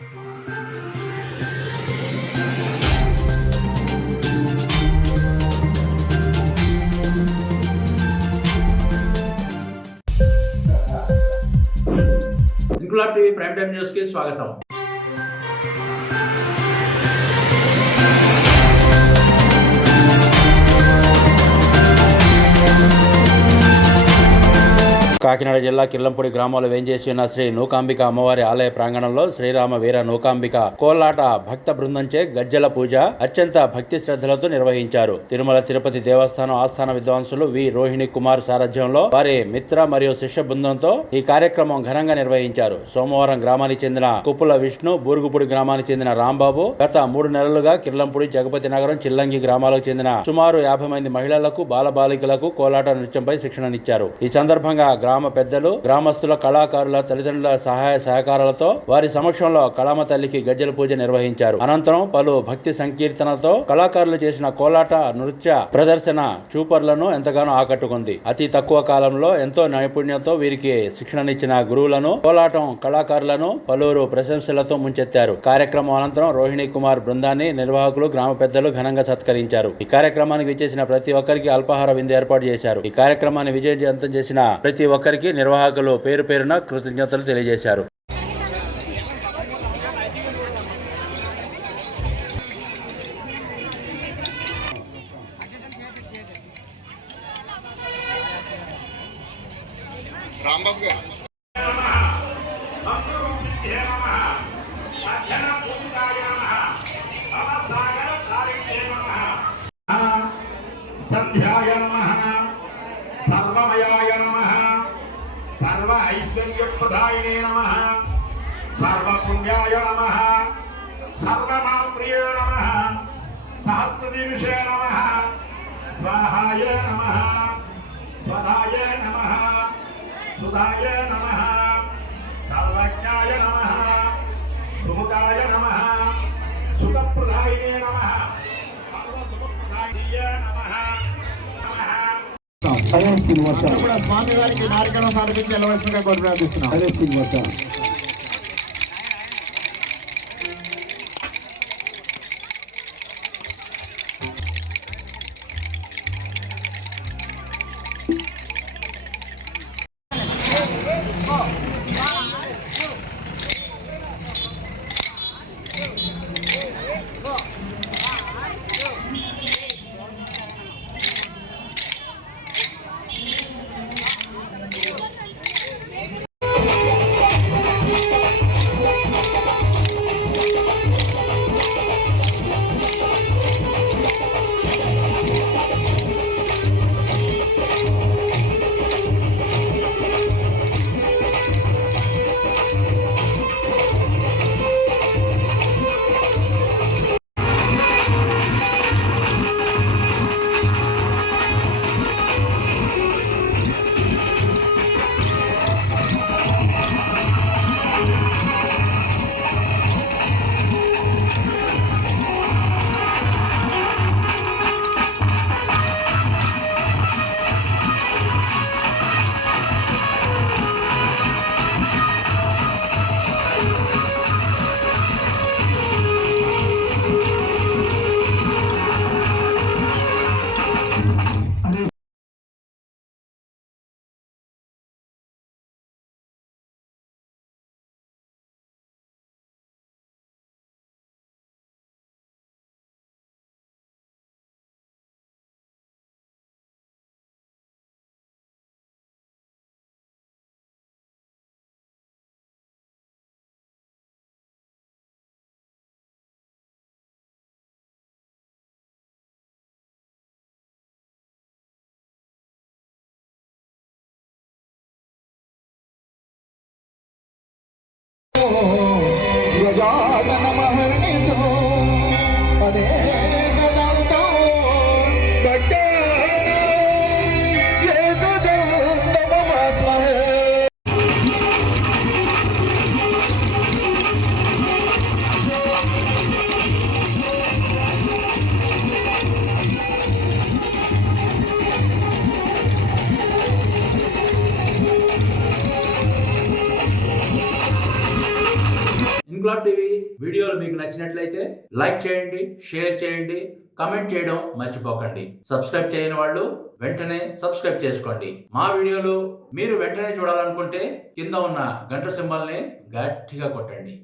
Inquilab TV prime time news కి స్వాగతం. కాకినాడ జిల్లా కిర్లంపూడి గ్రామంలో వేంచేసి ఉన్న శ్రీ నూకాంబిక అమ్మవారి ఆలయ ప్రాంగణంలో శ్రీరామ వీర నూకాంబిక కోలాట భక్త బృందంచే గజ్జల పూజ అత్యంత భక్తి శ్రద్ధలతో నిర్వహించారు. తిరుమల తిరుపతి దేవస్థానం ఆస్థాన విద్వాంసులు వి రోహిణి కుమార్ సారథ్యంలో వారి మిత్ర మరియు శిష్య బృందంతో ఈ కార్యక్రమం ఘనంగా నిర్వహించారు. సోమవారం గ్రామానికి చెందిన కుప్పుల విష్ణు, బూరుగుపూడి గ్రామానికి చెందిన రాంబాబు గత 3 నెలలుగా కిర్లంపూడి, జగపతి నగరం, చిల్లంగి గ్రామాలకు చెందిన సుమారు 50 మంది మహిళలకు, బాలబాలికలకు కోలాట నృత్యంపై శిక్షణనిచ్చారు. ఈ సందర్భంగా గ్రామ పెద్దలు, గ్రామస్తుల, కళాకారుల తల్లిదండ్రుల సహాయ సహకారాలతో వారి సమక్షంలో కళామ తల్లికి గజ్జల పూజ నిర్వహించారు. అనంతరం పలు భక్తి సంకీర్తనతో కళాకారులు చేసిన కోలాట నృత్య ప్రదర్శన చూపర్లను ఎంతగానో ఆకట్టుకుంది. అతి తక్కువ కాలంలో ఎంతో నైపుణ్యంతో వీరికి శిక్షణనిచ్చిన గురువులను, కోలాటం కళాకారులను పలువురు ప్రశంసలతో ముంచెత్తారు. కార్యక్రమం అనంతరం రోహిణి కుమార్ బృందాన్ని నిర్వాహకులు, గ్రామ పెద్దలు ఘనంగా సత్కరించారు. ఈ కార్యక్రమానికి విచ్చేసిన ప్రతి ఒక్కరికి అల్పాహార విందు ఏర్పాటు చేశారు. ఈ కార్యక్రమాన్ని విజయవంతం చేసిన ప్రతి ఒక్కరికి నిర్వాహకులు పేరు పేరున కృతజ్ఞతలు తెలియజేశారు. సంధ్యాయ నమః, సర్వమయాయ నమః, సర్వ ఐశ్వర్యప్రదాయినే నమః, సర్వపుణ్యాయ నమః, సర్వమాప్రియ నమః, సహస్రదీవిషే నమః, స్వాహాయ నమః, స్వధాయ నమః, సుధాయ నమః, సర్వజ్ఞాయ నమః, సుముఖాయ నమః, సుఖప్రదాయినే నమః, సర్వసుఖప్రదాయినే నమః. స్వామి వారికి నారికళం సమర్పించి వెళ్ళవలసిందిగా కోరి ప్రార్థిస్తున్నాం. హరే శ్రీనివాస. ఇంక్లాబ్ టీవీ వీడియోలు మీకు నచ్చినట్లయితే లైక్ చేయండి, షేర్ చేయండి, కమెంట్ చేయడం మర్చిపోకండి. సబ్స్క్రైబ్ చేయని వాళ్ళు వెంటనే సబ్స్క్రైబ్ చేసుకోండి. మా వీడియోలు మీరు వెంటనే చూడాలనుకుంటే కింద ఉన్న గంట సింబల్ని గట్టిగా కొట్టండి.